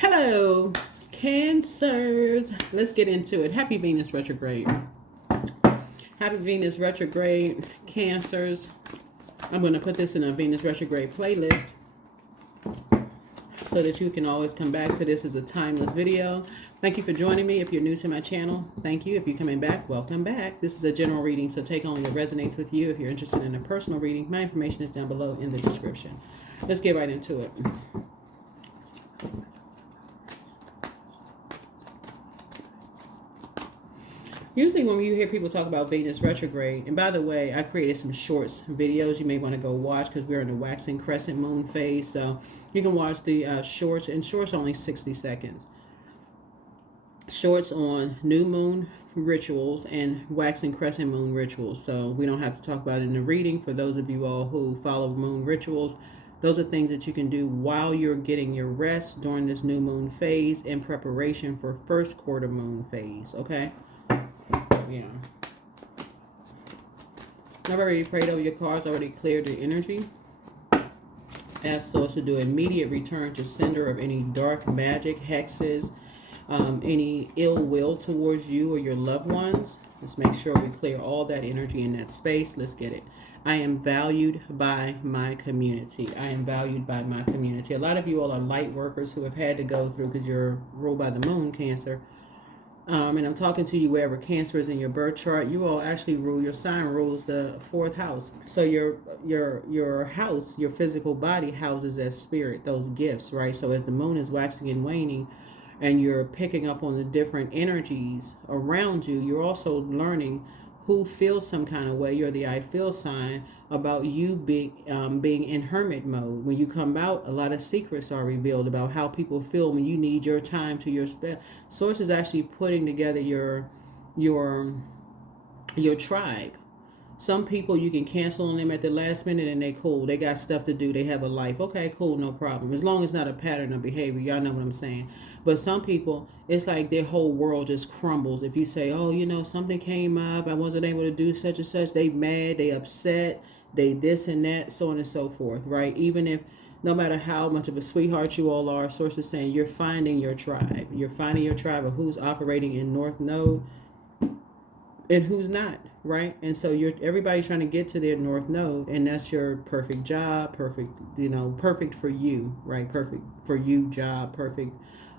Hello, Cancers. Let's get into it. Happy Venus retrograde. Happy Venus retrograde, Cancers. I'm going to put this in a Venus retrograde playlist so that you can always come back to this as a timeless video. Thank you for joining me. If you're new to my channel, thank you. If you're coming back, welcome back. This is a general reading, so take only what resonates with you. If you're interested in a personal reading, my information is down below in the description. Let's get right into it. Usually when you hear people talk about Venus retrograde, and by the way, I created some shorts videos you may want to go watch because we're in the waxing crescent moon phase. So you can watch the shorts, and shorts are only 60 seconds. Shorts on new moon rituals and waxing crescent moon rituals. So we don't have to talk about it in the reading. For those of you all who follow moon rituals, those are things that you can do while you're getting your rest during this new moon phase in preparation for first quarter moon phase. Okay. Yeah. I've already prayed over your cards, already cleared the energy. Ask Source to do immediate return to sender of any dark magic, hexes, any ill will towards you or your loved ones. Let's make sure we clear all that energy in that space. Let's get it. I am valued by my community. I am valued by my community. A lot of you all are light workers who have had to go through, because you're ruled by the moon, Cancer. And I'm talking to you wherever Cancer is in your birth chart. You all actually rule, your sign rules the fourth house. So your house, your physical body houses that spirit, those gifts, right? So as the moon is waxing and waning and you're picking up on the different energies around you, you're also learning who feels some kind of way. You're the I feel sign about you being in hermit mode. When you come out, a lot of secrets are revealed about how people feel when you need your time to your Source is actually putting together your tribe. Some people you can cancel on them at the last minute and they cool. They got stuff to do. They have a life. Okay, cool, no problem. As long as it's not a pattern of behavior. Y'all know what I'm saying. But some people, it's like their whole world just crumbles. If you say, oh, you know, something came up, I wasn't able to do such and such. They mad, they upset, they this and that, so on and so forth, right? Even if, no matter how much of a sweetheart you all are, Source is saying you're finding your tribe. You're finding your tribe of who's operating in North Node and who's not, right? And so everybody's trying to get to their North Node, and that's your perfect job, perfect, perfect for you, right? Perfect for you job, perfect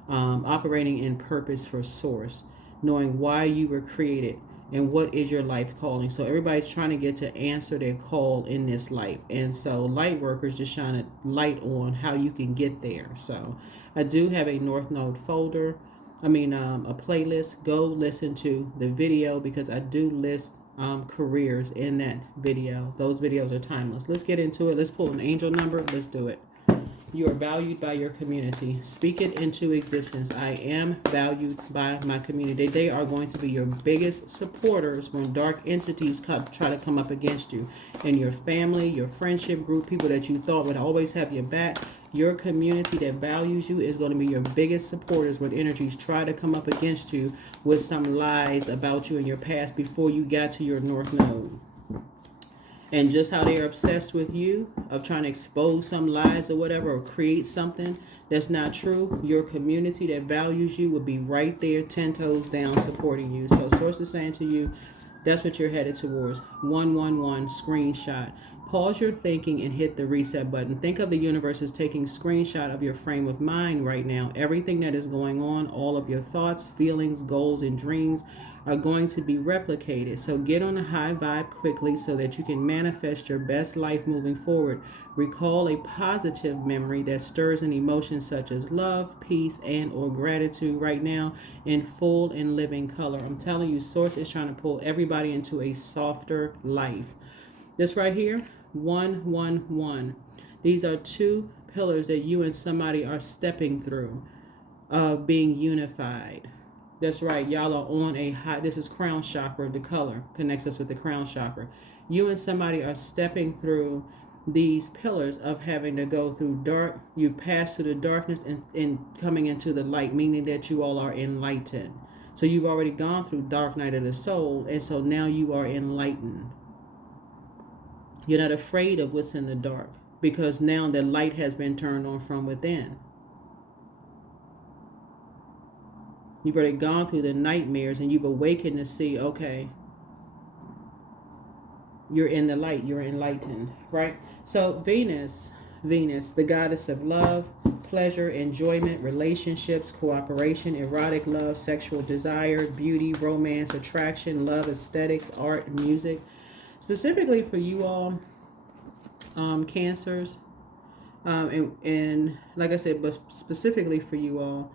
operating in purpose for Source, knowing why you were created and what is your life calling. So everybody's trying to get to answer their call in this life. And so light workers just shine a light on how you can get there. So I do have a North Node folder. A playlist. Go listen to the video because I do list careers in that video. Those videos are timeless. Let's get into it. Let's pull an angel number. Let's do it. You are valued by your community. Speak it into existence. I am valued by my community. They are going to be your biggest supporters when dark entities try to come up against you. And your family, your friendship group, people that you thought would always have your back, your community that values you is going to be your biggest supporters when energies try to come up against you with some lies about you in your past before you got to your North Node. And just how they're obsessed with you, of trying to expose some lies or whatever, or create something that's not true, your community that values you will be right there, 10 toes down, supporting you. So Source is saying to you, that's what you're headed towards. 111 screenshot. Pause your thinking and hit the reset button. Think of the universe as taking screenshot of your frame of mind right now. Everything that is going on, all of your thoughts, feelings, goals, and dreams are going to be replicated. So get on a high vibe quickly so that you can manifest your best life moving forward. Recall a positive memory that stirs an emotion such as love, peace, and or gratitude right now in full and living color. I'm telling you, Source is trying to pull everybody into a softer life. This right here, 111. These are two pillars that you and somebody are stepping through of being unified. That's right. Y'all are on a high. This is crown chakra. The color connects us with the crown chakra. You and somebody are stepping through these pillars of having to go through dark. You've passed through the darkness and coming into the light, meaning that you all are enlightened. So you've already gone through dark night of the soul. And so now you are enlightened. You're not afraid of what's in the dark because now the light has been turned on from within. You've already gone through the nightmares and you've awakened to see, okay, you're in the light, you're enlightened, right? So Venus, the goddess of love, pleasure, enjoyment, relationships, cooperation, erotic love, sexual desire, beauty, romance, attraction, love, aesthetics, art, music. Specifically for you all, Cancers, and like I said, but specifically for you all,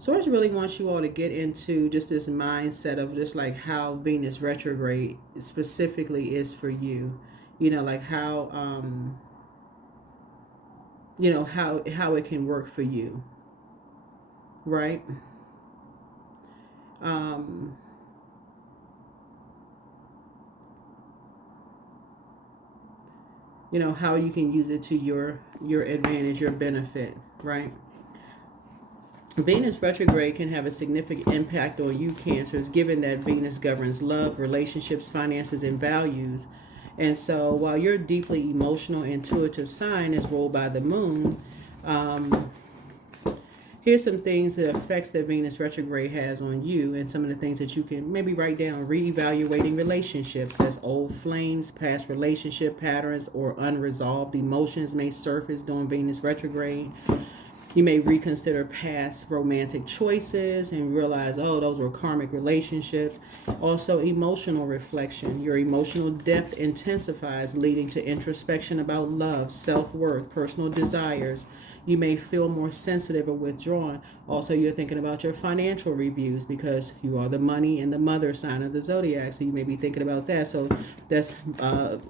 Source really wants you all to get into just this mindset of just like how Venus retrograde specifically is for you. You know, like how how it can work for you, right? Um, how you can use it to your advantage, your benefit, right? Venus retrograde can have a significant impact on you, Cancers, given that Venus governs love, relationships, finances, and values. And so while your deeply emotional, intuitive sign is ruled by the moon, um, here's some things, the effects that Venus retrograde has on you, and some of the things that you can maybe write down. Reevaluating relationships. That's old flames, past relationship patterns, or unresolved emotions may surface during Venus retrograde. You may reconsider past romantic choices and realize, oh, those were karmic relationships. Also, emotional reflection. Your emotional depth intensifies, leading to introspection about love, self-worth, personal desires. You may feel more sensitive or withdrawn. Also, you're thinking about your financial reviews because you are the money and the mother sign of the zodiac. So you may be thinking about that. So that's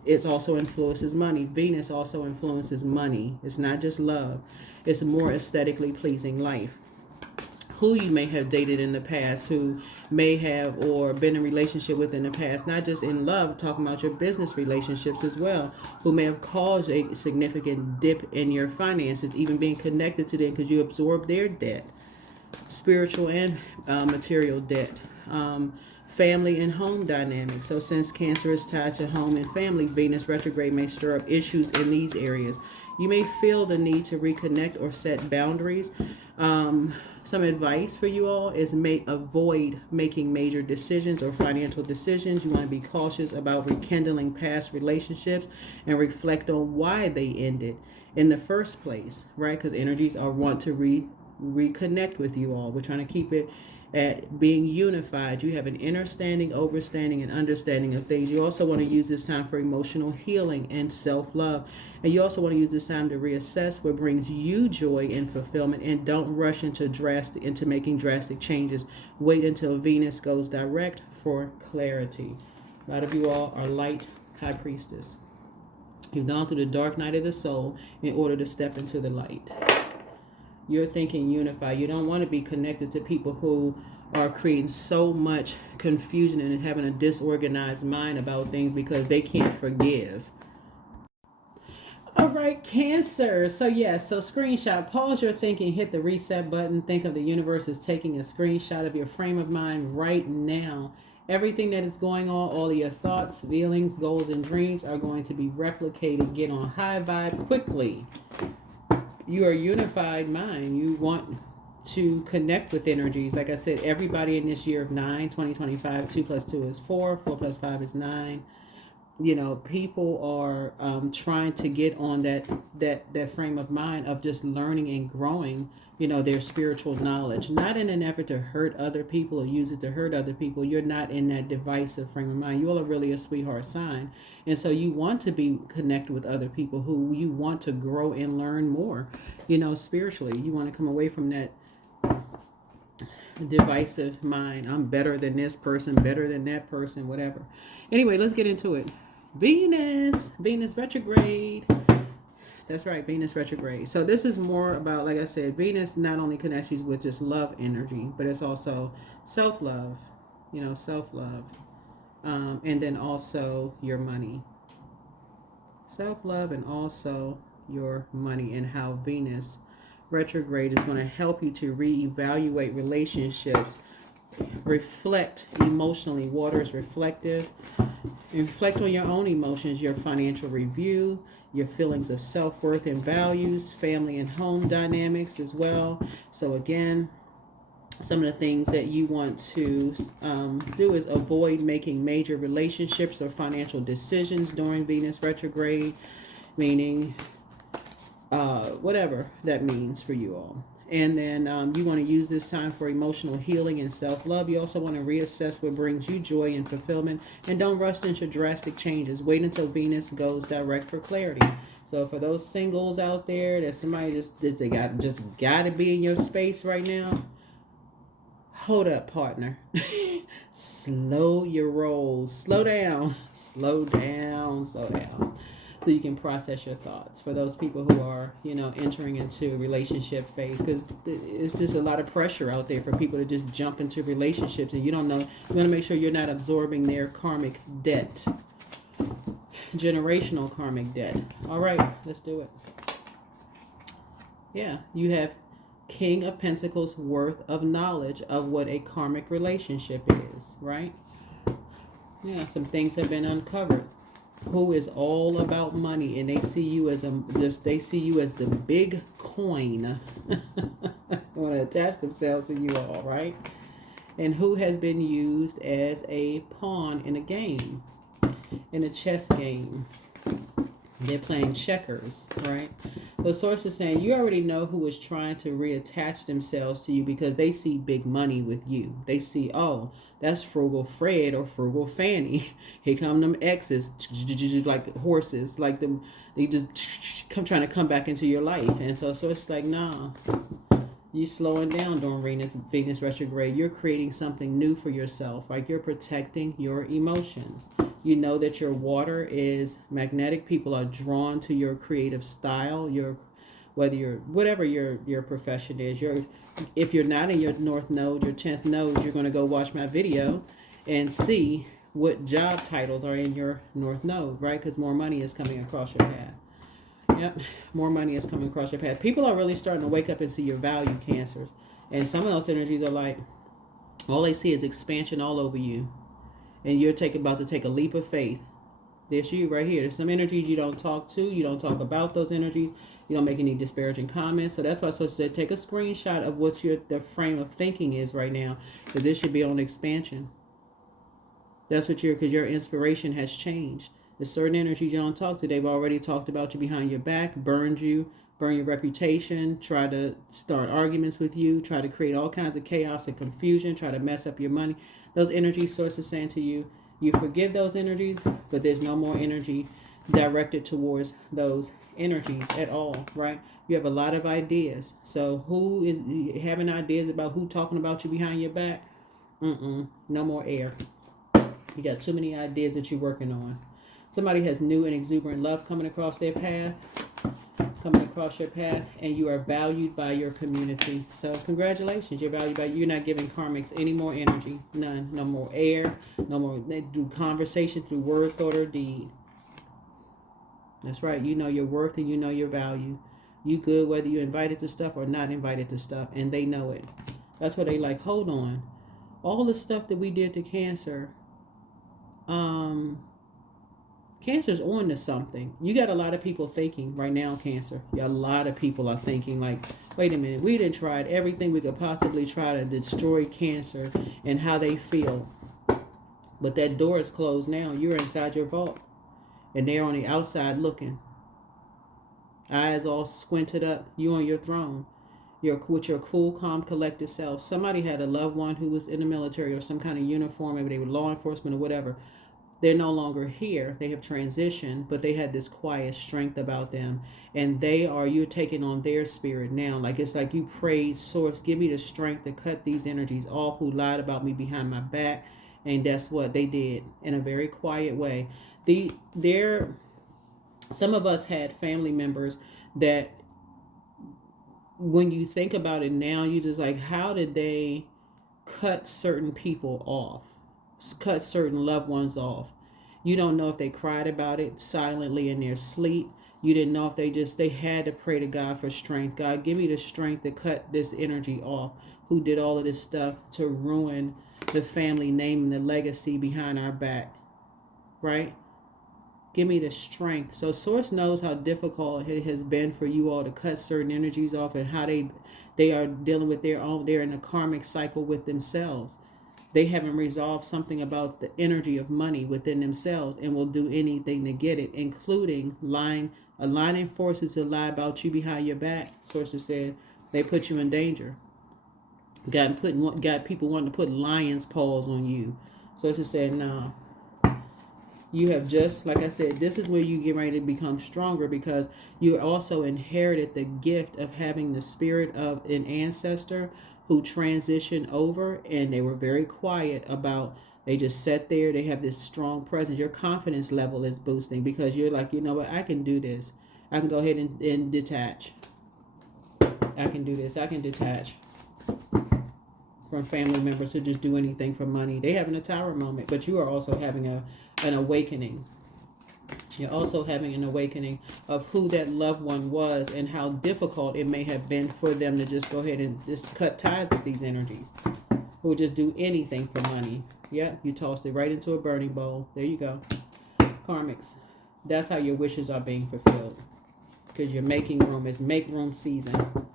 it also influences money. Venus also influences money. It's not just love. It's a more aesthetically pleasing life. Who you may have dated in the past, who may have or been in a relationship with in the past, not just in love, talking about your business relationships as well, who may have caused a significant dip in your finances, even being connected to them because you absorbed their debt, spiritual and material debt. Family and home dynamics. So since Cancer is tied to home and family, Venus retrograde may stir up issues in these areas. You may feel the need to reconnect or set boundaries. Some advice for you all is avoid making major decisions or financial decisions. You want to be cautious about rekindling past relationships and reflect on why they ended in the first place, right? Because energies are want to reconnect with you all. We're trying to keep it at being unified. You have an understanding, overstanding, and understanding of things. You also want to use this time for emotional healing and self-love. And you also want to use this time to reassess what brings you joy and fulfillment, and don't rush into making drastic changes. Wait until Venus goes direct for clarity. A lot of you all are light high priestess. You've gone through the dark night of the soul in order to step into the light. You're thinking unified. You don't want to be connected to people who are creating so much confusion and having a disorganized mind about things because they can't forgive. All right, Cancer. So screenshot. Pause your thinking, hit the reset button. Think of the universe as taking a screenshot of your frame of mind right now. Everything that is going on, all of your thoughts, feelings, goals, and dreams are going to be replicated. Get on high vibe quickly. You are a unified mind. You want to connect with energies. Like I said, everybody in this year of 9, 2025, 2 plus 2 is 4, 4 plus 5 is 9. People are trying to get on that frame of mind of just learning and growing, their spiritual knowledge, not in an effort to hurt other people or use it to hurt other people. You're not in that divisive frame of mind. You all are really a sweetheart sign. And so you want to be connected with other people who you want to grow and learn more, spiritually. You want to come away from that divisive mind. I'm better than this person, better than that person, whatever. Anyway, let's get into it. Venus retrograde. That's right, Venus retrograde. So this is more about, like I said, Venus not only connects you with just love energy, but it's also self-love, self-love. And then also your money. Self-love and also your money, and how Venus retrograde is going to help you to reevaluate relationships, reflect emotionally. Water is reflective. Reflect on your own emotions, your financial review, your feelings of self-worth and values, family and home dynamics as well. So again, Some of the things that you want to do is avoid making major relationships or financial decisions during Venus retrograde, meaning whatever that means for you all. And then you want to use this time for emotional healing and self-love. You also want to reassess what brings you joy and fulfillment, and don't rush into drastic changes. Wait until Venus goes direct for clarity. So for those singles out there, that somebody just got to be in your space right now, hold up, partner. Slow your rolls. Slow down. Slow down. Slow down. So you can process your thoughts. For those people who are, entering into a relationship phase, because it's just a lot of pressure out there for people to just jump into relationships, and you don't know. You want to make sure you're not absorbing their karmic debt, generational karmic debt. All right, let's do it. Yeah, you have King of Pentacles worth of knowledge of what a karmic relationship is, right? Yeah, some things have been uncovered. Who is all about money, and they see you as the big coin. Want to attach themselves to you all, right? And who has been used as a pawn in a game, in a chess game. They're playing checkers, right? The source is saying you already know who is trying to reattach themselves to you because they see big money with you. They see, oh, that's Frugal Fred or Frugal Fanny. Here come them exes, like horses, like them. They just trying to come back into your life, and so it's like, nah, you slowing down during Venus retrograde. You're creating something new for yourself, like you're protecting your emotions. You know that your water is magnetic. People are drawn to your creative style. Whatever your profession is. If you're not in your North Node, your 10th node, you're going to go watch my video and see what job titles are in your North Node, right? Because more money is coming across your path. Yep, more money is coming across your path. People are really starting to wake up and see your value, Cancers. And some of those energies are like, all they see is expansion all over you. And you're about to take a leap of faith. There's you right here. There's some energies you don't talk to. You don't talk about those energies. You don't make any disparaging comments. So that's why I said take a screenshot of what the frame of thinking is right now. Because it should be on expansion. That's what because your inspiration has changed. There's certain energies you don't talk to. They've already talked about you behind your back, burned you, burn your reputation, try to start arguments with you, try to create all kinds of chaos and confusion, try to mess up your money. Those energy sources saying to you, you forgive those energies, but there's no more energy directed towards those energies at all, right? You have a lot of ideas. So who is having ideas about who talking about you behind your back? No more air. You got too many ideas that you're working on. Somebody has new and exuberant love coming across your path, and you are valued by your community. So congratulations, you're valued by. You're not giving karmics any more energy, none, no more air, no more. They do conversation through word, thought, or deed. That's right. You know your worth and you know your value. You good whether you're invited to stuff or not invited to stuff, and they know it. That's why they like. Hold on, all the stuff that we did to Cancer. Cancer's on to something. You got a lot of people thinking right now, Cancer. A lot of people are thinking like, wait a minute, we done tried everything we could possibly try to destroy Cancer and how they feel. But that door is closed now. You're inside your vault. And they're on the outside looking. Eyes all squinted up. You on your throne. With your cool, calm, collected self. Somebody had a loved one who was in the military or some kind of uniform. Maybe they were law enforcement or whatever. They're no longer here. They have transitioned, but they had this quiet strength about them. And you're taking on their spirit now. Like it's like you prayed, Source, give me the strength to cut these energies off who lied about me behind my back. And that's what they did in a very quiet way. Some of us had family members that when you think about it now, you just like, how did they cut certain people off? Cut certain loved ones off. You don't know if they cried about it silently in their sleep. You didn't know if they had to pray to God for strength. God, give me the strength to cut this energy off. Who did all of this stuff to ruin the family name and the legacy behind our back, right? Give me the strength. So Source knows how difficult it has been for you all to cut certain energies off, and how they are dealing with their own. They're in a karmic cycle with themselves. They haven't resolved something about the energy of money within themselves, and will do anything to get it, including aligning forces to lie about you behind your back. Sources said they put you in danger. Got people wanting to put lion's paws on you. Sources said, no. You have just, like I said, this is where you get ready to become stronger, because you also inherited the gift of having the spirit of an ancestor who transitioned over, and they were very quiet about, they just sat there. They have this strong presence. Your confidence level is boosting, because you're like, you know what, I can do this. I can go ahead and detach. I can do this. I can detach from family members who just do anything for money. They having a tower moment, but you are also having an awakening. You're also having an awakening of who that loved one was, and how difficult it may have been for them to just go ahead and just cut ties with these energies, who would just do anything for money. Yeah, you tossed it right into a burning bowl. There you go. Karmics. That's how your wishes are being fulfilled, because you're making room. It's make room season.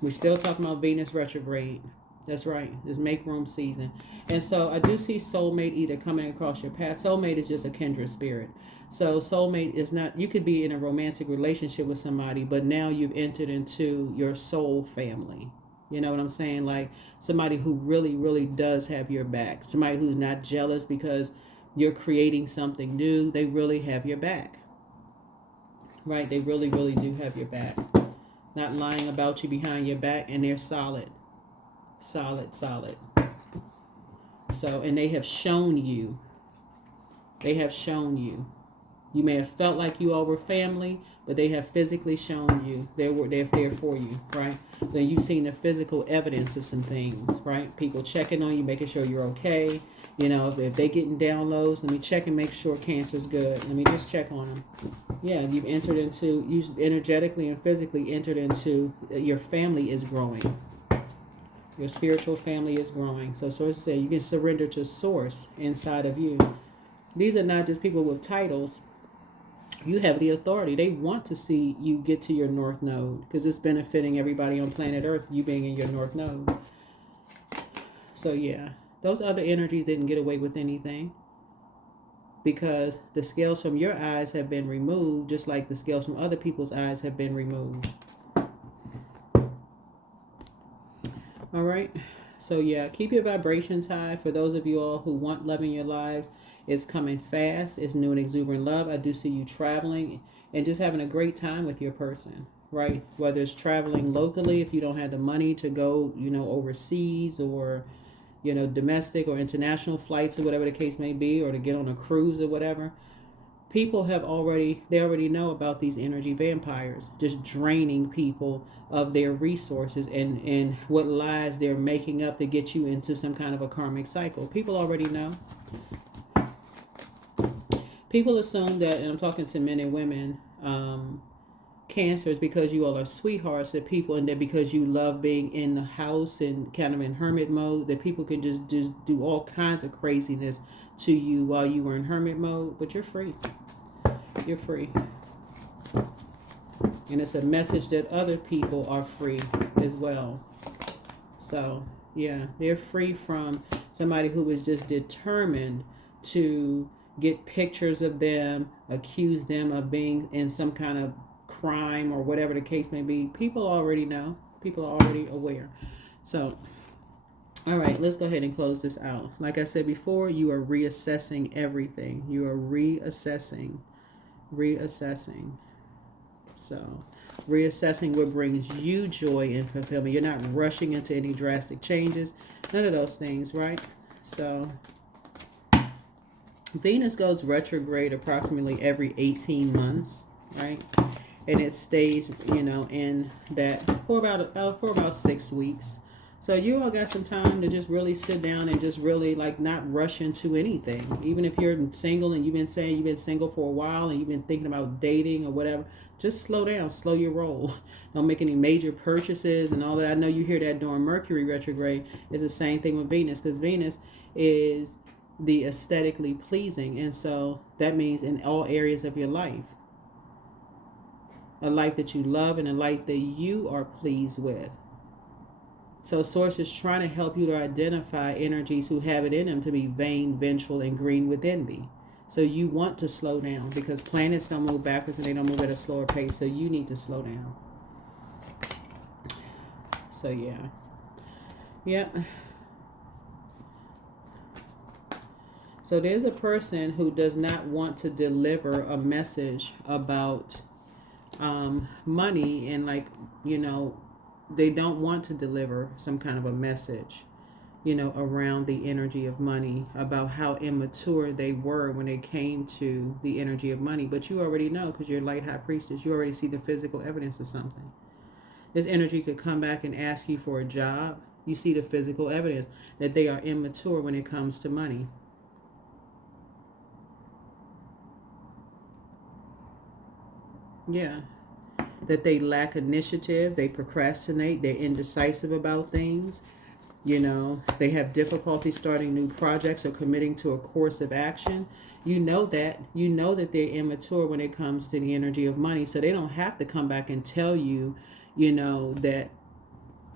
We're still talking about Venus retrograde. That's right. It's make room season. And so I do see soulmate either coming across your path. Soulmate is just a kindred spirit. So soulmate is not, you could be in a romantic relationship with somebody, but now you've entered into your soul family. You know what I'm saying? Like somebody who really, really does have your back. Somebody who's not jealous because you're creating something new. They really have your back. Right? They really, really do have your back. Not lying about you behind your back, and they're solid. Solid. So, and they have shown you. You may have felt like you all were family, but they have physically shown you they're there for you, right? Then you've seen the physical evidence of some things, right? People checking on you, making sure you're okay. You know, if they getting downloads, let me check and make sure cancer's good. Let me just check on them. Yeah, you energetically and physically entered into, your family is growing. Your spiritual family is growing. So sources say you can surrender to source inside of you. These are not just people with titles. You have the authority. They want to see you get to your north node, because it's benefiting everybody on planet Earth, you being in your north node. So yeah, those other energies didn't get away with anything, because the scales from your eyes have been removed, just like the scales from other people's eyes have been removed. All right. So yeah, keep your vibrations high. For those of you all who want love in your lives, it's coming fast. It's new and exuberant love. I do see you traveling and just having a great time with your person, right? Whether it's traveling locally, if you don't have the money to go, overseas, or, domestic or international flights, or whatever the case may be, or to get on a cruise or whatever. People they already know about these energy vampires, just draining people of their resources, and what lies they're making up to get you into some kind of a karmic cycle. People already know. People assume that, and I'm talking to men and women, Cancer is because you all are sweethearts to people, and that because you love being in the house and kind of in hermit mode, that people can just do all kinds of craziness to you while you were in hermit mode. But you're free. You're free. And it's a message that other people are free as well. So yeah, they're free from somebody who is just determined to get pictures of them, accuse them of being in some kind of crime or whatever the case may be. People already know. People are already aware. So, all right, let's go ahead and close this out. Like I said before, you are reassessing everything. You are reassessing. So, reassessing what brings you joy and fulfillment. You're not rushing into any drastic changes. None of those things, right? So, Venus goes retrograde approximately every 18 months, right? And it stays, in that for about 6 weeks. So you all got some time to just really sit down and just really not rush into anything. Even if you're single and you've been saying you've been single for a while and you've been thinking about dating or whatever, just slow down, slow your roll. Don't make any major purchases and all that. I know you hear that during Mercury retrograde. It's the same thing with Venus, because Venus is the aesthetically pleasing. And so that means in all areas of your life, a life that you love and a life that you are pleased with. So Source is trying to help you to identify energies who have it in them to be vain, vengeful, and green with envy. So you want to slow down because planets don't move backwards and they don't move at a slower pace. So you need to slow down. So yeah. Yep. So there's a person who does not want to deliver a message about money, and like, you know, they don't want to deliver some kind of a message, you know, around the energy of money, about how immature they were when they came to the energy of money. But you already know, because you're light high priestess, you already see the physical evidence of something. This energy could come back and ask you for a job. You see the physical evidence that they are immature when it comes to money. Yeah. That they lack initiative, they procrastinate, they're indecisive about things. You know, they have difficulty starting new projects or committing to a course of action. You know that they're immature when it comes to the energy of money. So they don't have to come back and tell you, you know, that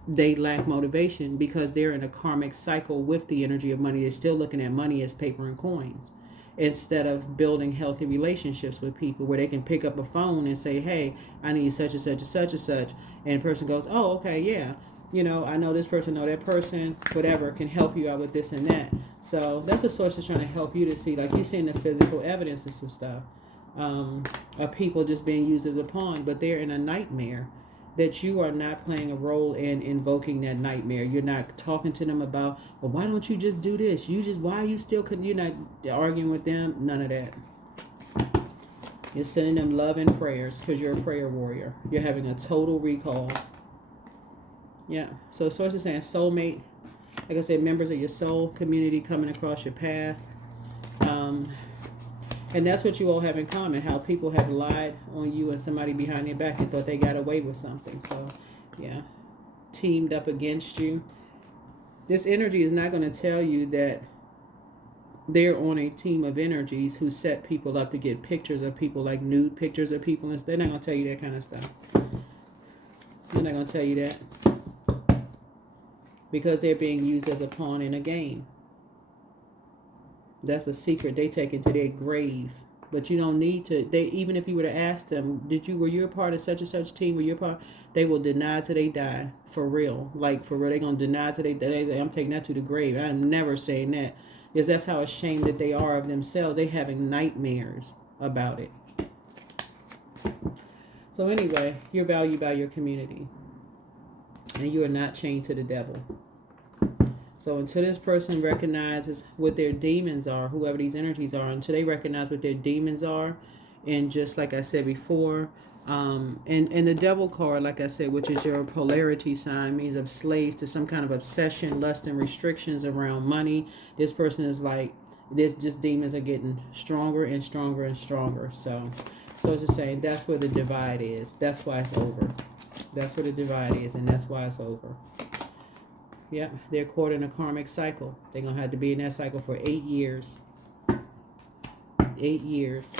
they lack motivation, because they're in a karmic cycle with the energy of money. They're still looking at money as paper and coins, instead of building healthy relationships with people where they can pick up a phone and say, hey, I need such and such and such and such. And the person goes, oh, okay, yeah. You know, I know this person, know that person, whatever, can help you out with this and that. So that's a source that's trying to help you to see, like you're seeing the physical evidence of some stuff, of people just being used as a pawn, but they're in a nightmare that you are not playing a role in invoking that nightmare. You're not talking to them about, well, why don't you just do this? Why are you still, you're not arguing with them? None of that. You're sending them love and prayers because you're a prayer warrior. You're having a total recall. Yeah. So Source is saying soulmate, like I said, members of your soul community coming across your path. And that's what you all have in common, how people have lied on you and somebody behind your back and thought they got away with something. So, yeah, teamed up against you. This energy is not going to tell you that they're on a team of energies who set people up to get pictures of people, like nude pictures of people. And they're not going to tell you that kind of stuff. They're not going to tell you that. Because they're being used as a pawn in a game. That's a secret they take into their grave. But you don't need to. They, even if you were to ask them, were you a part of such and such team? Were you a part? They will deny till they die. For real. Like, for real. They're going to deny till they die. I'm taking that to the grave. I'm never saying that. Because that's how ashamed that they are of themselves. They're having nightmares about it. So anyway, you're valued by your community. And you are not chained to the devil. So until this person recognizes what their demons are, whoever these energies are, until they recognize what their demons are, and just like I said before, and the devil card, like I said, which is your polarity sign, means of slave to some kind of obsession, lust, and restrictions around money. This person is like, this just demons are getting stronger and stronger and stronger. So it's just saying that's where the divide is. That's why it's over. That's where the divide is, and that's why it's over. Yep, they're caught in a karmic cycle. They're going to have to be in that cycle for 8 years. 8 years.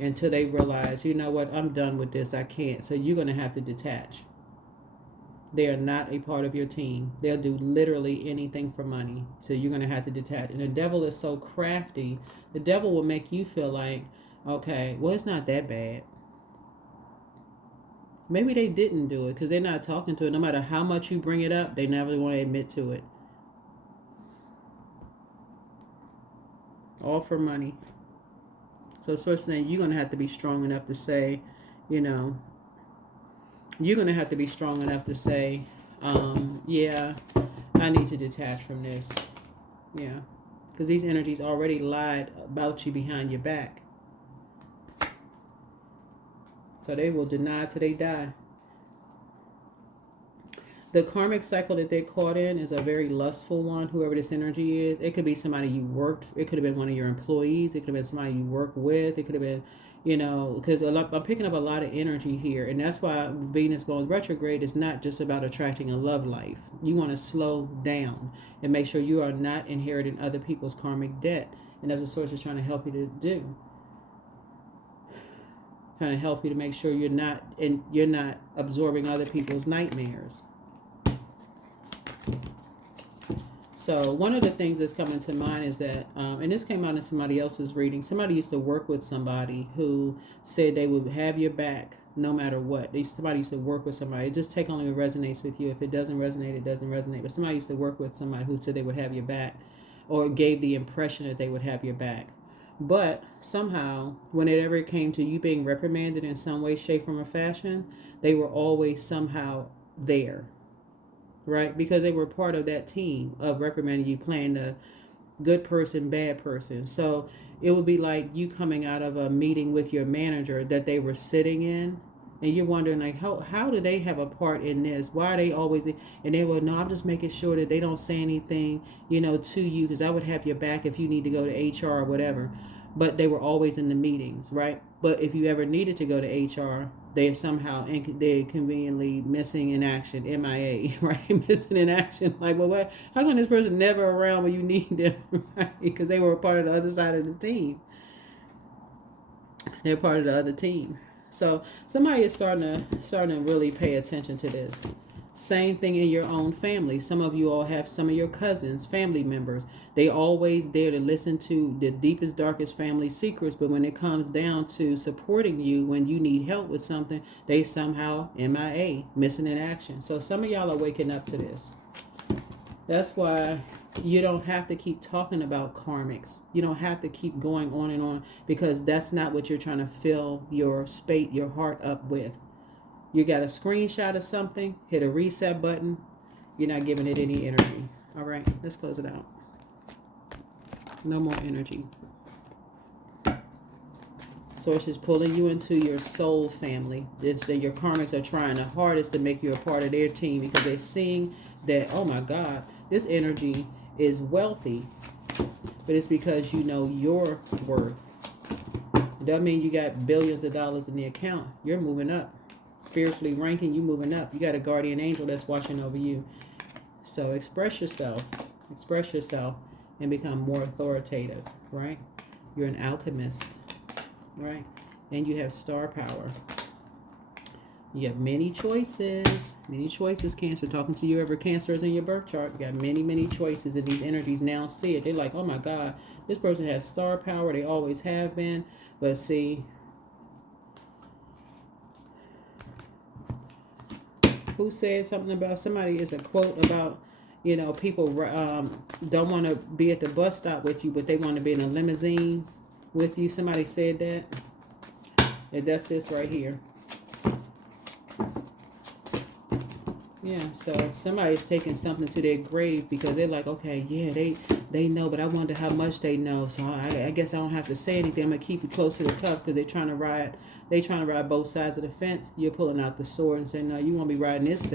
Until they realize, you know what, I'm done with this. I can't. So you're going to have to detach. They are not a part of your team. They'll do literally anything for money. So you're going to have to detach. And the devil is so crafty. The devil will make you feel like, okay, well, it's not that bad. Maybe they didn't do it because they're not talking to it. No matter how much you bring it up, they never want to admit to it. All for money. So Source saying you're going to have to be strong enough to say, you know, you're going to have to be strong enough to say, yeah, I need to detach from this. Yeah. Because these energies already lied about you behind your back. So they will deny till they die. The karmic cycle that they're caught in is a very lustful one, whoever this energy is. It could be somebody you worked. It could have been one of your employees. It could have been somebody you work with. It could have been, you know, because I'm picking up a lot of energy here. And that's why Venus going retrograde is not just about attracting a love life. You want to slow down and make sure you are not inheriting other people's karmic debt. And that's what Source is trying to help you to do. Trying to help you to make sure you're not absorbing other people's nightmares. So one of the things that's coming to mind is that, and this came out in somebody else's reading, somebody used to work with somebody who said they would have your back no matter what. Somebody used to work with somebody. It just take only what resonates with you. If it doesn't resonate, it doesn't resonate. But somebody used to work with somebody who said they would have your back, or gave the impression that they would have your back. But somehow, whenever it came to you being reprimanded in some way, shape, form, or fashion, they were always somehow there. Right? Because they were part of that team of reprimanding you, playing the good person, bad person. So it would be like you coming out of a meeting with your manager that they were sitting in, and you're wondering, like, how do they have a part in this? Why are they always, and they will, no, I'm just making sure that they don't say anything, to you, because I would have your back if you need to go to HR or whatever. But they were always in the meetings, right? But if you ever needed to go to HR, they're somehow they're conveniently missing in action, MIA, right? Missing in action. Like, well, what? How come this person never around when you need them, right? Because they were a part of the other side of the team. They're part of the other team. So somebody is starting to really pay attention to this. Same thing in your own family. Some of you all have some of your cousins, family members. They always there to listen to the deepest, darkest family secrets. But when it comes down to supporting you when you need help with something, they somehow MIA, missing in action. So some of y'all are waking up to this. That's why you don't have to keep talking about karmics. You don't have to keep going on and on, because that's not what you're trying to fill your space, your heart up with. You got a screenshot of something, hit a reset button. You're not giving it any energy. All right, let's close it out. No more energy. Source is pulling you into your soul family. It's that your karmics are trying the hardest to make you a part of their team, because they're seeing that, oh my God, this energy is wealthy. But it's because you know your worth. It doesn't mean you got billions of dollars in the account. You're moving up. Spiritually ranking, you moving up. You got a guardian angel that's watching over you. So express yourself, and become more authoritative, right? You're an alchemist, right? And you have star power. You have many choices, Cancer. Talking to you, ever Cancer is in your birth chart. You got many choices, and these energies now see it. They're like, oh my God, this person has star power. They always have been. But see, who said something about, somebody is a quote about, people don't want to be at the bus stop with you, but they want to be in a limousine with you. Somebody said that. And that's this right here. Yeah, so somebody's taking something to their grave because they're like, okay, yeah, they know, but I wonder how much they know. So I guess I don't have to say anything. I'm gonna keep you close to the cuff, because they're trying to ride both sides of the fence. You're pulling out the sword and saying, no, you won't be riding this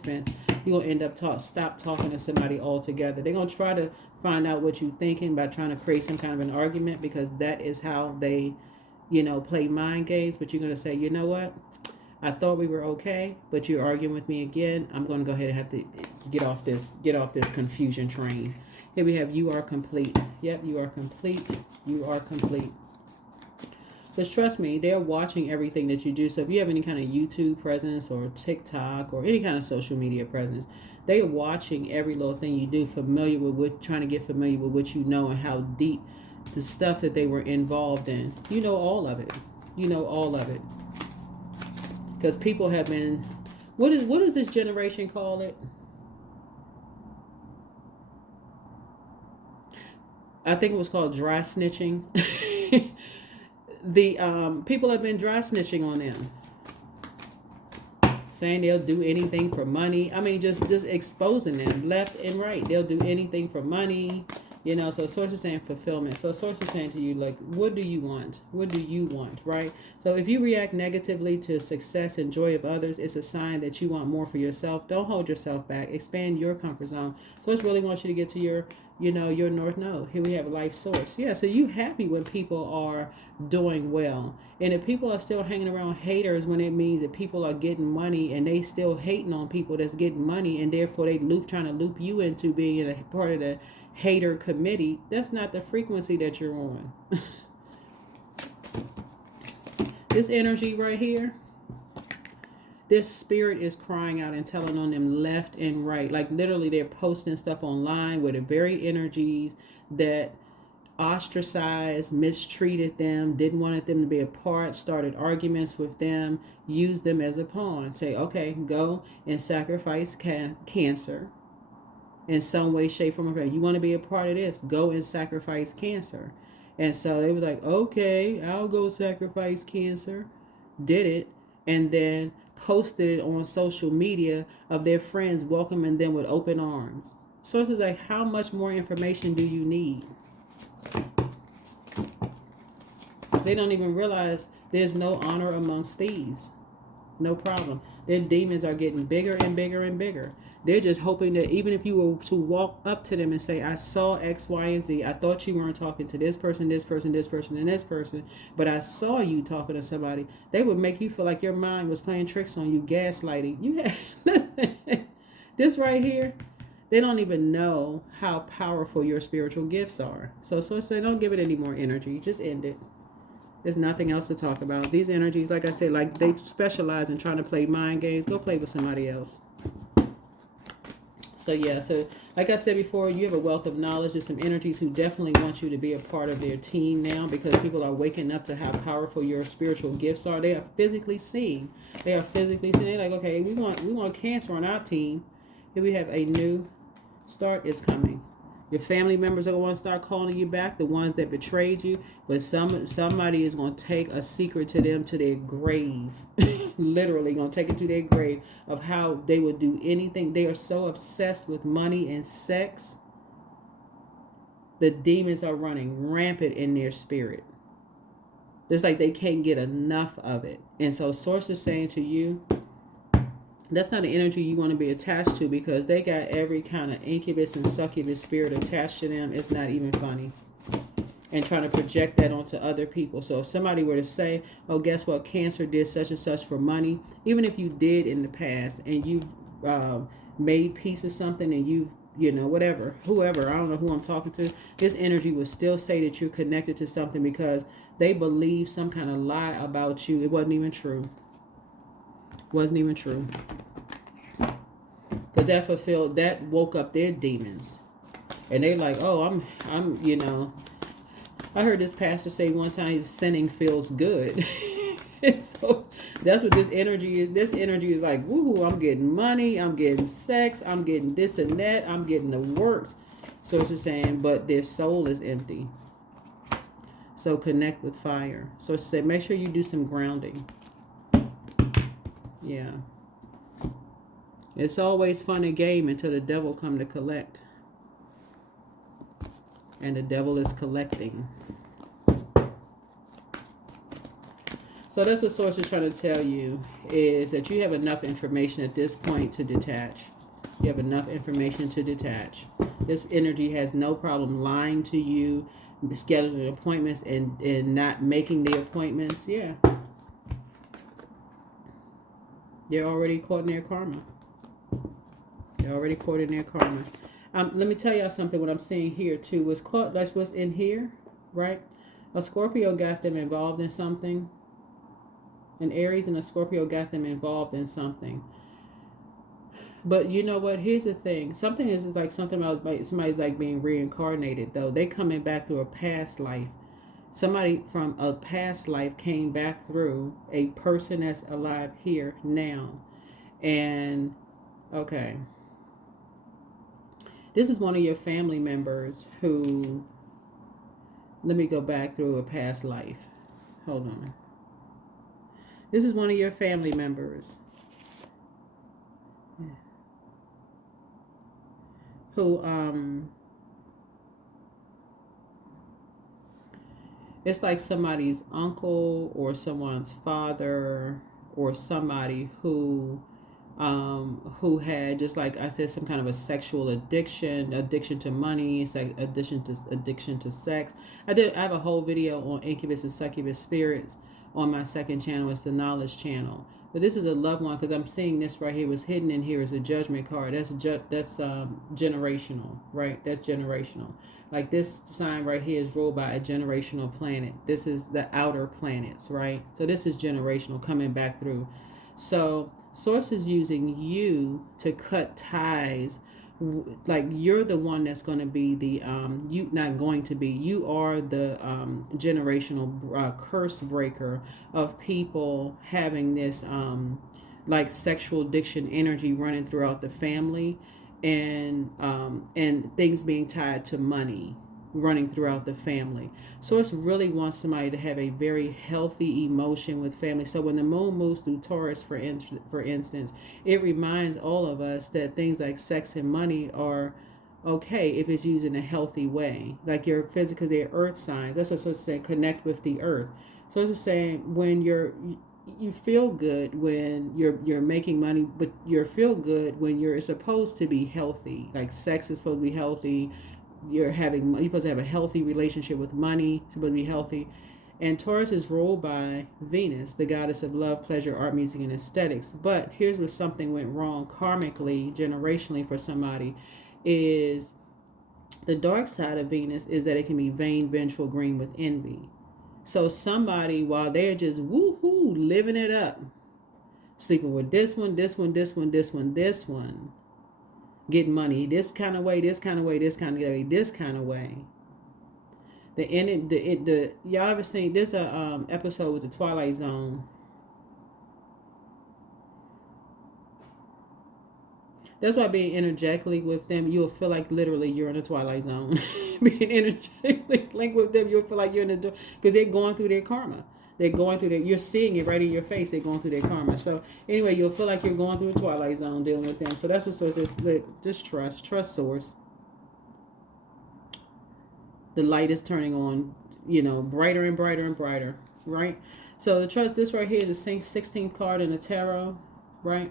fence. You're gonna end up stop talking to somebody altogether. They're gonna try to find out what you're thinking by trying to create some kind of an argument, because that is how they, play mind games. But you're gonna say, you know what? I thought we were okay, but you're arguing with me again. I'm going to go ahead and have to get off this confusion train. Here we have, you are complete. Yep, you are complete. You are complete. Because trust me, they're watching everything that you do. So if you have any kind of YouTube presence or TikTok or any kind of social media presence, they are watching every little thing you do, trying to get familiar with what you know and how deep the stuff that they were involved in. You know all of it. Because people have been, what does this generation call it? I think it was called dry snitching. The people have been dry snitching on them, saying they'll do anything for money. I mean, just exposing them left and right. They'll do anything for money. So Source is saying fulfillment. So Source is saying to you, like, what do you want? What do you want, right? So if you react negatively to success and joy of others, it's a sign that you want more for yourself. Don't hold yourself back. Expand your comfort zone. Source really wants you to get to your You know, your North Node. Here we have life source. Yeah, so you happy when people are doing well. And if people are still hanging around haters, when it means that people are getting money and they still hating on people that's getting money, and therefore they trying to loop you into being a part of the hater committee, that's not the frequency that you're on. This energy right here, this spirit is crying out and telling on them left and right. Like literally they're posting stuff online with the very energies that ostracized, mistreated them, didn't want them to be a part, started arguments with them, used them as a pawn. Say, okay, go and sacrifice cancer in some way, shape, form, or fashion. You want to be a part of this? Go and sacrifice cancer. And so they were like, okay, I'll go sacrifice cancer. Did it, and then posted it on social media of their friends welcoming them with open arms. So it's like, how much more information do you need? They don't even realize there's no honor amongst thieves. No problem. Their demons are getting bigger and bigger and bigger. They're just hoping that even if you were to walk up to them and say, I saw X, Y, and Z. I thought you weren't talking to this person, this person, this person, and this person, but I saw you talking to somebody. They would make you feel like your mind was playing tricks on you, gaslighting. You have, listen, this right here, they don't even know how powerful your spiritual gifts are. So say, don't give it any more energy. Just end it. There's nothing else to talk about. These energies, like I said, like they specialize in trying to play mind games. Go play with somebody else. So yeah, so like I said before, you have a wealth of knowledge. There's some energies who definitely want you to be a part of their team now, because people are waking up to how powerful your spiritual gifts are. They are physically seeing. They're like, okay, we want Cancer on our team. Here we have a new start is coming. Your family members are going to start calling you back, the ones that betrayed you, but somebody is going to take a secret to them to their grave. Literally going to take it to their grave of how they would do anything. They are so obsessed with money and sex. The demons are running rampant in their spirit. It's like they can't get enough of it. And so Source is saying to you, that's not an energy you want to be attached to, because they got every kind of incubus and succubus spirit attached to them. It's not even funny. And trying to project that onto other people. So if somebody were to say, oh, guess what, Cancer did such and such for money, even if you did in the past and you made peace with something and you know, whatever, whoever, I don't know who I'm talking to, this energy would still say that you're connected to something because they believe some kind of lie about you. It wasn't even true. Wasn't even true. Because that woke up their demons. And they like, oh, I'm, you know, I heard this pastor say one time, sinning feels good. And so that's what this energy is. This energy is like, woohoo, I'm getting money, I'm getting sex, I'm getting this and that, I'm getting the works. So it's just saying, but their soul is empty. So connect with fire. So it's saying, make sure you do some grounding. Yeah. It's always fun and game until the devil come to collect. And the devil is collecting. So that's what Source is trying to tell you, is that you have enough information at this point to detach. You have enough information to detach. This energy has no problem lying to you, scheduling appointments and not making the appointments. Yeah. They're already caught in their karma. They're already caught in their karma. Let me tell y'all something. What I'm seeing here too was caught. That's what's in here, right? A Scorpio got them involved in something. An Aries and a Scorpio got them involved in something. But you know what? Here's the thing. Something is like something else. Somebody's like being reincarnated though. They coming back through a past life. Somebody from a past life came back through a person that's alive here now. And okay. This is one of your family members who, let me go back through a past life. Hold on. This is one of your family members who, it's like somebody's uncle or someone's father or somebody who who had, just like I said, some kind of a sexual addiction to money, addiction to sex. I have a whole video on incubus and succubus spirits on my second channel. It's the knowledge channel. But this is a loved one, because I'm seeing this right here was hidden in here as a judgment card. That's generational, right? That's generational. Like this sign right here is ruled by a generational planet. This is the outer planets, right? So this is generational coming back through. So Source is using you to cut ties. Like you're the one that's going to be the you not going to be you are the generational curse breaker of people having this like sexual addiction energy running throughout the family, and things being tied to money running throughout the family. Source really wants somebody to have a very healthy emotion with family. So when the moon moves through Taurus, for instance, it reminds all of us that things like sex and money are okay if it's used in a healthy way. Like your physical, their earth signs. That's what Source is saying. Connect with the earth. So it's saying when you feel good when you're making money, but you feel good when you're supposed to be healthy. Like sex is supposed to be healthy. You're supposed to have a healthy relationship with money. It's supposed to be healthy. And Taurus is ruled by Venus, the goddess of love, pleasure, art, music, and aesthetics. But here's where something went wrong karmically, generationally for somebody, is the dark side of Venus is that it can be vain, vengeful, green with envy. So somebody, while they're just woohoo, living it up, sleeping with this one, getting money this kind of way, this kind of way, this kind of way, this kind of way. Y'all ever seen this episode with the Twilight Zone? That's why being energetically with them, you'll feel like literally you're in a Twilight Zone. Being energetically linked with them, you'll feel like you're in the, because they're going through their karma. They're going through you're seeing it right in your face. They're going through their karma. So anyway, you'll feel like you're going through a Twilight Zone dealing with them. So that's what Source is. Just trust Source. The light is turning on, brighter and brighter and brighter, right? So the trust, this right here is the 16th card in the tarot, right?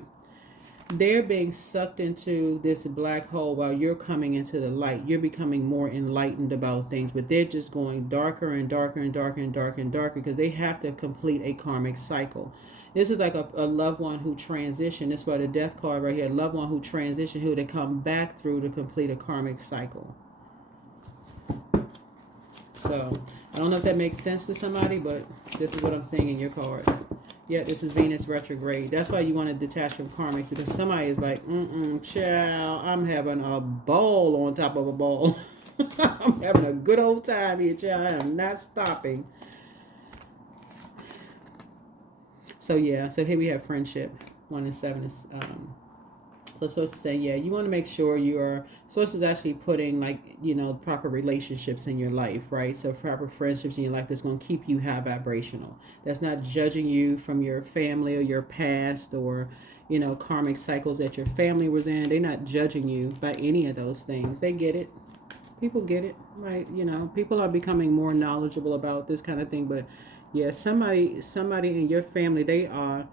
They're being sucked into this black hole while you're coming into the light. You're becoming more enlightened about things, but they're just going darker and darker and darker and darker and darker because they have to complete a karmic cycle. This is like a loved one who transitioned. That's why the death card right here, a loved one who transitioned, who they come back through to complete a karmic cycle. So I don't know if that makes sense to somebody, but this is what I'm seeing in your cards. Yeah, this is Venus retrograde. That's why you want to detach from karmics, because somebody is like, child, I'm having a ball on top of a ball. I'm having a good old time here, child. I am not stopping. So yeah, so here we have friendship. 1 and 7 is so Source is saying, yeah, you want to make sure Source is actually putting proper relationships in your life, right? So proper friendships in your life that's going to keep you high vibrational. That's not judging you from your family or your past or, karmic cycles that your family was in. They're not judging you by any of those things. They get it. People get it, right? People are becoming more knowledgeable about this kind of thing. But yeah, somebody in your family, they are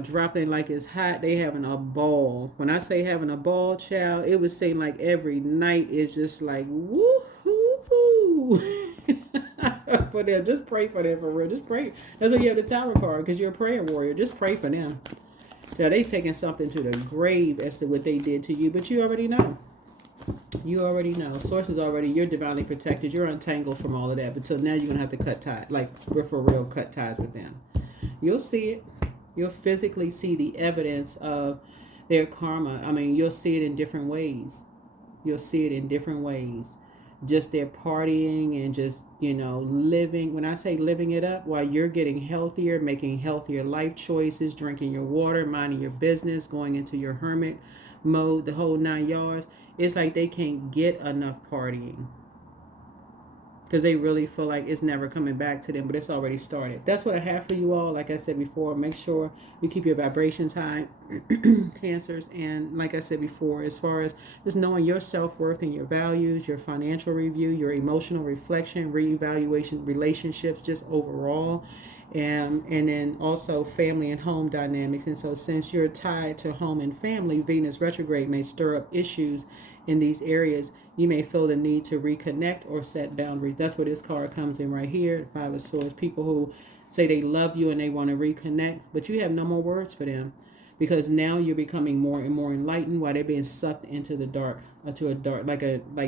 dropping like it's hot. They having a ball. When I say having a ball, child, it would seem like every night is just like woo-hoo-hoo. For them. Just pray for them, for real. Just pray. That's why you have the Tower card, because you're a prayer warrior. Just pray for them. Yeah, they taking something to the grave as to what they did to you, but you already know. You already know. Source is already, you're divinely protected. You're untangled from all of that. But till now, you're going to have to cut ties. Like, we're for real, cut ties with them. You'll see it. You'll physically see the evidence of their karma. I mean, you'll see it in different ways. You'll see it in different ways. Just their partying and just, living. When I say living it up, while you're getting healthier, making healthier life choices, drinking your water, minding your business, going into your hermit mode, the whole 9 yards, it's like they can't get enough partying. Because they really feel like it's never coming back to them, but it's already started. That's what I have for you all. Like I said before, make sure you keep your vibrations high, Cancers. And like I said before, as far as just knowing your self-worth and your values, your financial review, your emotional reflection, reevaluation, relationships, just overall, And then also family and home dynamics. And so since you're tied to home and family, Venus retrograde may stir up issues in these areas. You may feel the need to reconnect or set boundaries. That's where this card comes in right here, the Five of Swords. People who say they love you and they want to reconnect, but you have no more words for them, because now you're becoming more and more enlightened while they're being sucked into the dark, into a dark, like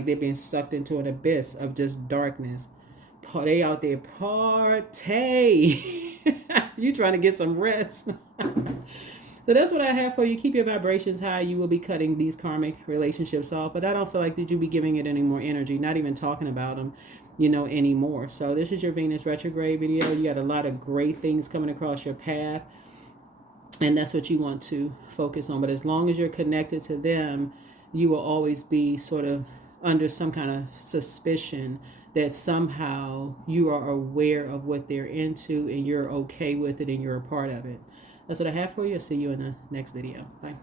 they're being sucked into an abyss of just darkness. They out there party. You trying to get some rest. So that's what I have for you. Keep your vibrations high. You will be cutting these karmic relationships off, but I don't feel like that you be giving it any more energy, not even talking about them, anymore. So this is your Venus retrograde video. You got a lot of great things coming across your path, and that's what you want to focus on. But as long as you're connected to them, you will always be sort of under some kind of suspicion that somehow you are aware of what they're into and you're okay with it and you're a part of it. That's what I have for you. I'll see you in the next video. Bye.